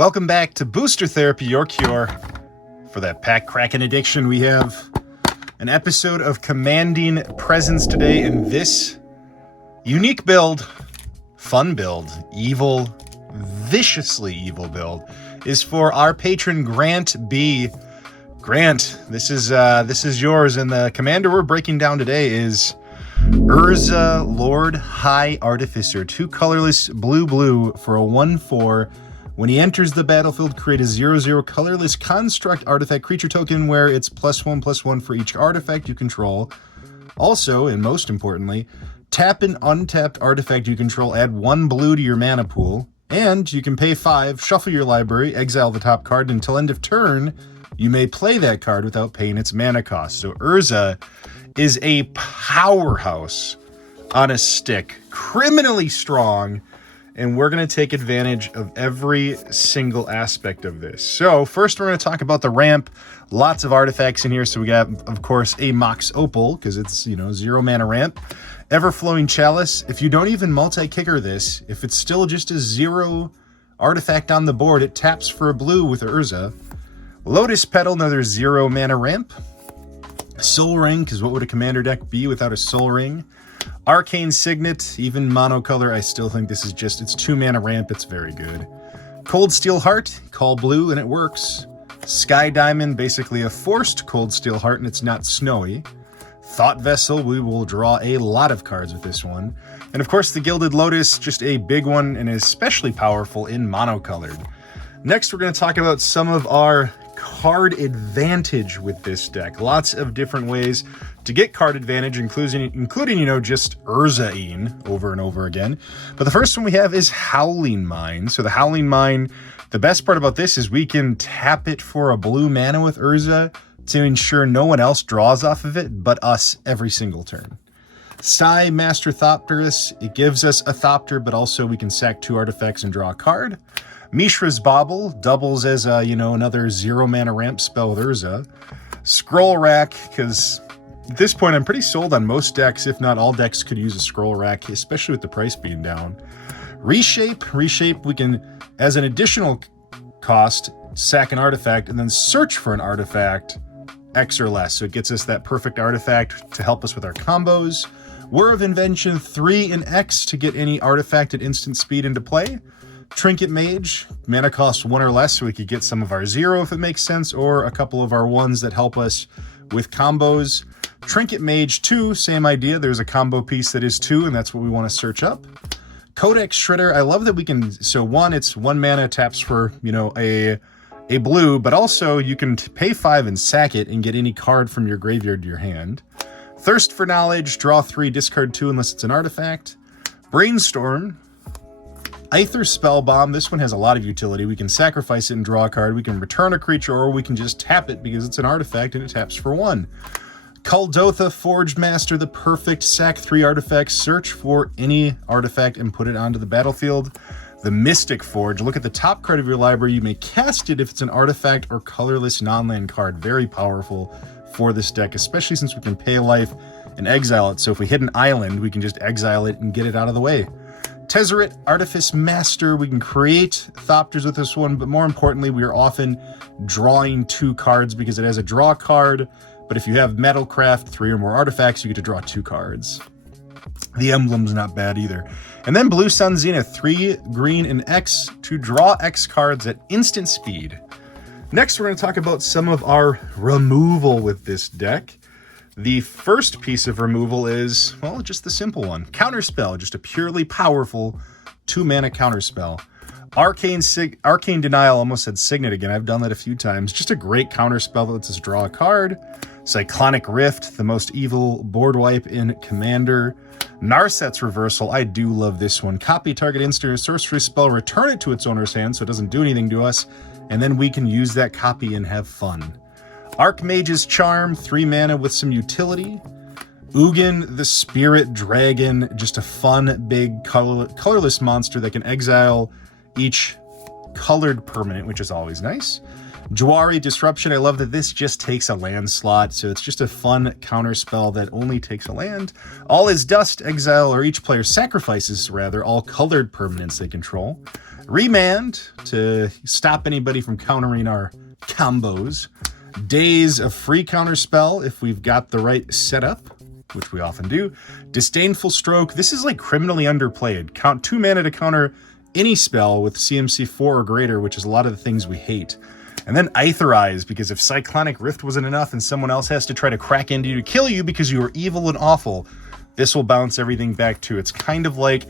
Welcome back to Booster Therapy, your cure for that pack cracking addiction. We have an episode of Commanding Presence today, and this unique build, fun build, evil, viciously evil build is for our patron Grant B. Grant, this is yours, and the commander we're breaking down today is Urza, Lord High Artificer, 2 colorless blue for a 1/4. When he enters the battlefield, create a 0/0 colorless construct artifact creature token where it's +1/+1 for each artifact you control. Also, and most importantly, tap an untapped artifact you control, add 1 blue to your mana pool, and you can pay 5, shuffle your library, exile the top card, and until end of turn, you may play that card without paying its mana cost. So Urza is a powerhouse on a stick, criminally strong, and we're going to take advantage of every single aspect of this. So first we're going to talk about the ramp. Lots of artifacts in here. So we got, of course, a Mox Opal, because it's, 0 mana ramp. Everflowing Chalice. If you don't even multi-kicker this, if it's still just a 0 artifact on the board, it taps for a blue with Urza. Lotus Petal, another 0 mana ramp. Soul Ring, because what would a commander deck be without a Soul Ring? Arcane Signet, even monocolor, I still think this is just, it's 2 mana ramp, it's very good. Cold Steel Heart, call blue and it works. Sky Diamond, basically a forced Cold Steel Heart and it's not snowy. Thought Vessel, we will draw a lot of cards with this one. And of course the Gilded Lotus, just a big one and especially powerful in monocolored. Next we're going to talk about some of our card advantage with this deck. Lots of different ways to get card advantage, including just Urza-ing over and over again. But the first one we have is Howling Mine. So the Howling Mine, the best part about this is we can tap it for a blue mana with Urza to ensure no one else draws off of it but us every single turn. Psy Master Thopterus, it gives us a Thopter, but also we can sack 2 artifacts and draw a card. Mishra's Bauble doubles as a, another 0 mana ramp spell with Urza. Scroll Rack, because at this point I'm pretty sold on most decks, if not all decks could use a Scroll Rack, especially with the price being down. Reshape, we can, as an additional cost, sack an artifact and then search for an artifact X or less. So it gets us that perfect artifact to help us with our combos. Whir of Invention, 3 and X to get any artifact at instant speed into play. Trinket Mage, mana cost 1 or less, so we could get some of our 0 if it makes sense, or a couple of our 1s that help us with combos. Trinket Mage 2, same idea. There's a combo piece that is 2, and that's what we want to search up. Codex Shredder, I love that we can, so 1, it's 1 mana, taps for, a blue, but also you can pay 5 and sack it and get any card from your graveyard to your hand. Thirst for Knowledge, draw 3, discard 2 unless it's an artifact. Brainstorm, Aether Spellbomb, this one has a lot of utility. We can sacrifice it and draw a card, we can return a creature, or we can just tap it because it's an artifact and it taps for 1. Kuldotha Forged Master, the perfect sack 3 artifacts, search for any artifact and put it onto the battlefield. The Mystic Forge, look at the top card of your library, you may cast it if it's an artifact or colorless non-land card. Very powerful for this deck, especially since we can pay a life and exile it. So if we hit an island, we can just exile it and get it out of the way. Tezzeret, Artifice Master, we can create Thopters with this one, but more importantly, we are often drawing 2 cards because it has a draw card, but if you have Metalcraft, 3 or more artifacts, you get to draw 2 cards. The emblem's not bad either. And then Blue Sun Zenith, 3 green and X to draw X cards at instant speed. Next, we're going to talk about some of our removal with this deck. The first piece of removal is, well, just the simple one. Counterspell, just a purely powerful 2 mana counterspell. Arcane Denial, almost said Signet again. I've done that a few times. Just a great counterspell that lets us draw a card. Cyclonic Rift, the most evil board wipe in Commander. Narset's Reversal, I do love this one. Copy target instant or sorcery spell, return it to its owner's hand so it doesn't do anything to us, and then we can use that copy and have fun. Archmage's Charm, 3 mana with some utility. Ugin the Spirit Dragon, just a fun, big, colorless monster that can exile each colored permanent, which is always nice. Jwari Disruption, I love that this just takes a land slot, so it's just a fun counter spell that only takes a land. All is Dust, exile, or each player sacrifices, rather, all colored permanents they control. Remand, to stop anybody from countering our combos. Daze, a free counter spell if we've got the right setup, which we often do. Disdainful Stroke, this is like criminally underplayed. Count 2 mana to counter any spell with CMC 4 or greater, which is a lot of the things we hate. And then Aetherize, because if Cyclonic Rift wasn't enough and someone else has to try to crack into you to kill you because you are evil and awful, this will bounce everything back too. It's kind of like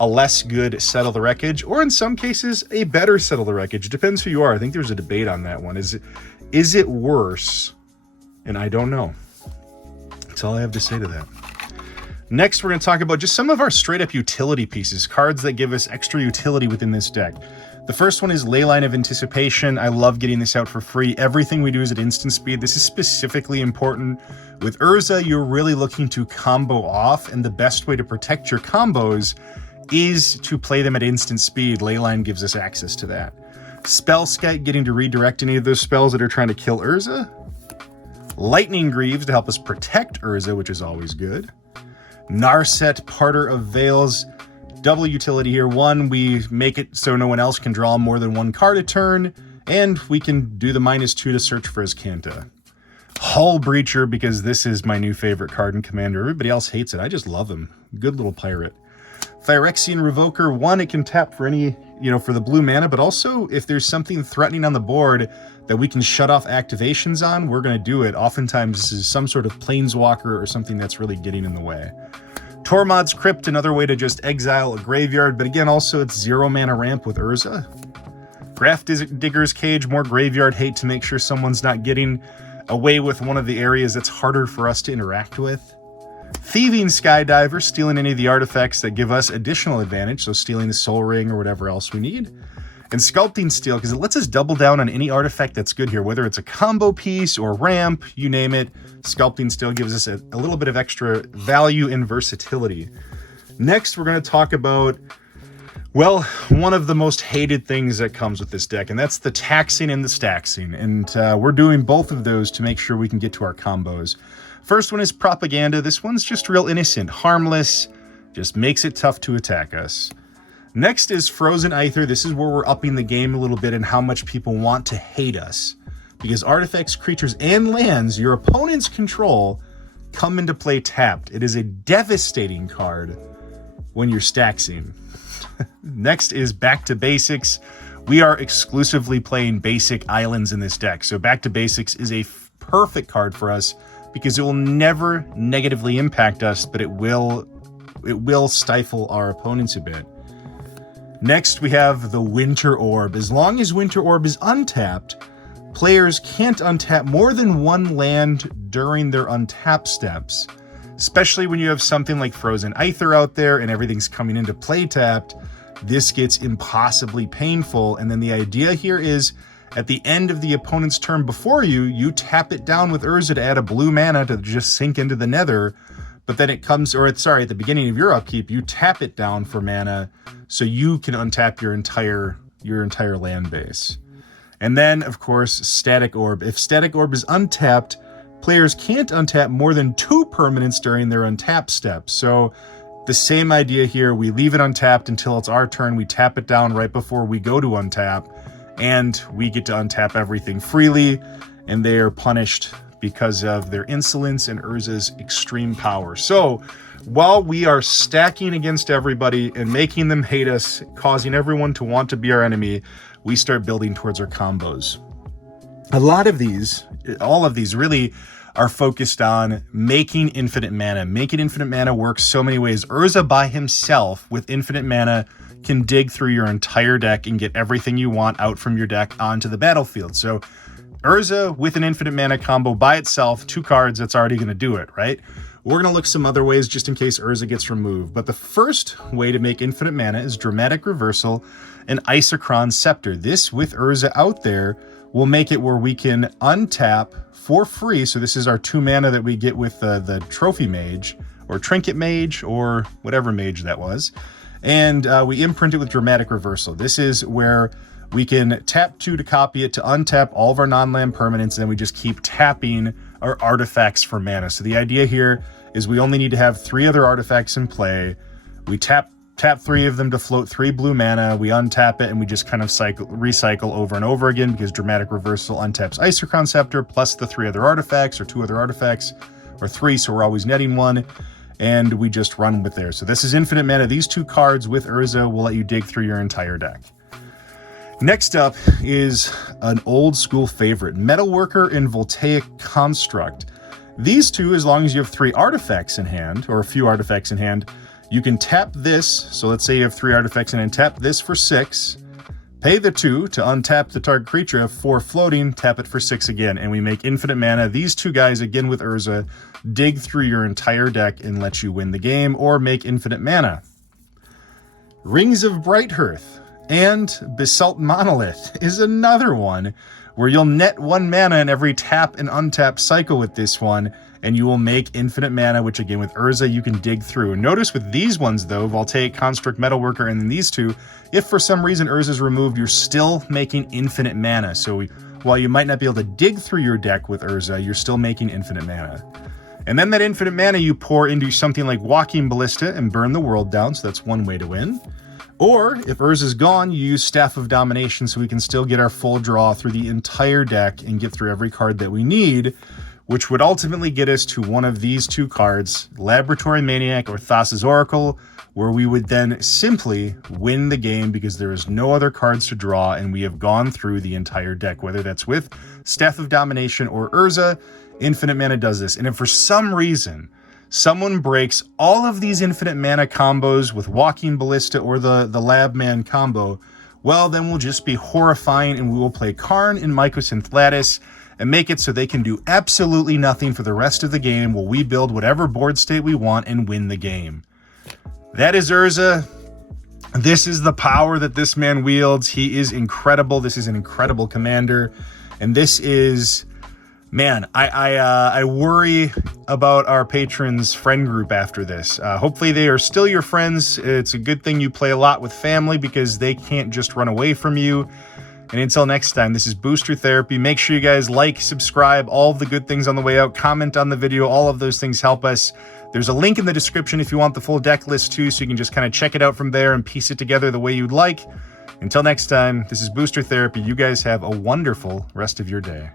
a less good Settle the Wreckage, or in some cases, a better Settle the Wreckage. It depends who you are. I think there's a debate on that one. Is it worse? And I don't know. That's all I have to say to that. Next, we're going to talk about just some of our straight-up utility pieces, cards that give us extra utility within this deck. The first one is Leyline of Anticipation. I love getting this out for free. Everything we do is at instant speed. This is specifically important. With Urza, you're really looking to combo off, and the best way to protect your combos is to play them at instant speed. Leyline gives us access to that. Spellskite, getting to redirect any of those spells that are trying to kill Urza. Lightning Greaves to help us protect Urza, which is always good. Narset, Parter of Veils. Double utility here. One, we make it so no one else can draw more than one card a turn, and we can do the -2 to search for Azcanta. Hull Breacher, because this is my new favorite card in Commander. Everybody else hates it. I just love him. Good little pirate. Phyrexian Revoker. One, it can tap for any, for the blue mana, but also if there's something threatening on the board that we can shut off activations on, we're going to do it. Oftentimes, this is some sort of planeswalker or something that's really getting in the way. Tormod's Crypt, another way to just exile a graveyard, but again, also it's 0 mana ramp with Urza. Graph Digger's Cage, more graveyard hate to make sure someone's not getting away with one of the areas that's harder for us to interact with. Thieving Skydiver, stealing any of the artifacts that give us additional advantage, so stealing the Soul Ring or whatever else we need. And Sculpting Steel, because it lets us double down on any artifact that's good here, whether it's a combo piece or ramp, you name it. Sculpting Steel gives us a little bit of extra value and versatility. Next, we're going to talk about, well, one of the most hated things that comes with this deck, and that's the taxing and the staxing. And we're doing both of those to make sure we can get to our combos. First one is Propaganda. This one's just real innocent, harmless, just makes it tough to attack us. Next is Frozen Aether. This is where we're upping the game a little bit and how much people want to hate us. Because artifacts, creatures, and lands your opponents control come into play tapped. It is a devastating card when you're staxing. Next is Back to Basics. We are exclusively playing basic islands in this deck. So Back to Basics is a perfect card for us because it will never negatively impact us, but it will stifle our opponents a bit. Next, we have the Winter Orb. As long as Winter Orb is untapped, players can't untap more than one land during their untap steps. Especially when you have something like Frozen Aether out there and everything's coming into play tapped, this gets impossibly painful. And then the idea here is, at the end of the opponent's turn before you, you tap it down with Urza to add a blue mana to just sink into the nether. But then it comes, at the beginning of your upkeep, you tap it down for mana so you can untap your entire land base. And then, of course, Static Orb. If Static Orb is untapped, players can't untap more than 2 permanents during their untap step. So the same idea here, we leave it untapped until it's our turn, we tap it down right before we go to untap, and we get to untap everything freely, and they are punished because of their insolence and Urza's extreme power. So while we are stacking against everybody and making them hate us, causing everyone to want to be our enemy, we start building towards our combos. All of these really are focused on making infinite mana. Making infinite mana works so many ways. Urza by himself with infinite mana can dig through your entire deck and get everything you want out from your deck onto the battlefield. So Urza with an infinite mana combo by itself, 2 cards, that's already going to do it, right? We're going to look some other ways just in case Urza gets removed. But the first way to make infinite mana is Dramatic Reversal and Isochron Scepter. This, with Urza out there, will make it where we can untap for free. So this is our 2 mana that we get with the Trophy Mage, or Trinket Mage, or whatever mage that was. And we imprint it with Dramatic Reversal. This is where We can tap 2 to copy it to untap all of our non-land permanents, and then we just keep tapping our artifacts for mana. So the idea here is we only need to have 3 other artifacts in play. We tap 3 of them to float 3 blue mana. We untap it, and we just kind of recycle over and over again, because Dramatic Reversal untaps Isochron Scepter plus the 3 other artifacts, or 2 other artifacts, or 3, so we're always netting 1. And we just run with there. So this is infinite mana. These 2 cards with Urza will let you dig through your entire deck. Next up is an old school favorite, Metalworker and Voltaic Construct. These 2, as long as you have 3 artifacts in hand, or a few artifacts in hand, you can tap this. So let's say you have 3 artifacts in hand, tap this for 6, pay the 2 to untap the target creature, have 4 floating, tap it for 6 again, and we make infinite mana. These 2 guys, again with Urza, dig through your entire deck and let you win the game, or make infinite mana. Rings of Brighthearth and Basalt Monolith is another one where you'll net 1 mana in every tap and untap cycle with this one, and you will make infinite mana, which again with Urza you can dig through. Notice with these ones though, Voltaic Construct, Metalworker, and then these 2, if for some reason Urza's removed, you're still making infinite mana. So while you might not be able to dig through your deck with Urza, you're still making infinite mana. And then that infinite mana you pour into something like Walking Ballista and burn the world down, so that's one way to win. Or, if Urza's gone, you use Staff of Domination, so we can still get our full draw through the entire deck and get through every card that we need, which would ultimately get us to one of these 2 cards, Laboratory Maniac or Thassa's Oracle, where we would then simply win the game because there is no other cards to draw, and we have gone through the entire deck, whether that's with Staff of Domination or Urza. Infinite mana does this. And if for some reason someone breaks all of these infinite mana combos with Walking Ballista or the Lab Man combo, well, then we'll just be horrifying, and we will play Karn and Mycosynth Lattice and make it so they can do absolutely nothing for the rest of the game while we build whatever board state we want and win the game. That is Urza. This is the power that this man wields. He is incredible. This is an incredible commander. And this is... Man, I worry about our patrons' friend group after this. Hopefully they are still your friends. It's a good thing you play a lot with family because they can't just run away from you. And until next time, this is Booster Therapy. Make sure you guys like, subscribe, all of the good things on the way out. Comment on the video. All of those things help us. There's a link in the description if you want the full deck list too, so you can just kind of check it out from there and piece it together the way you'd like. Until next time, this is Booster Therapy. You guys have a wonderful rest of your day.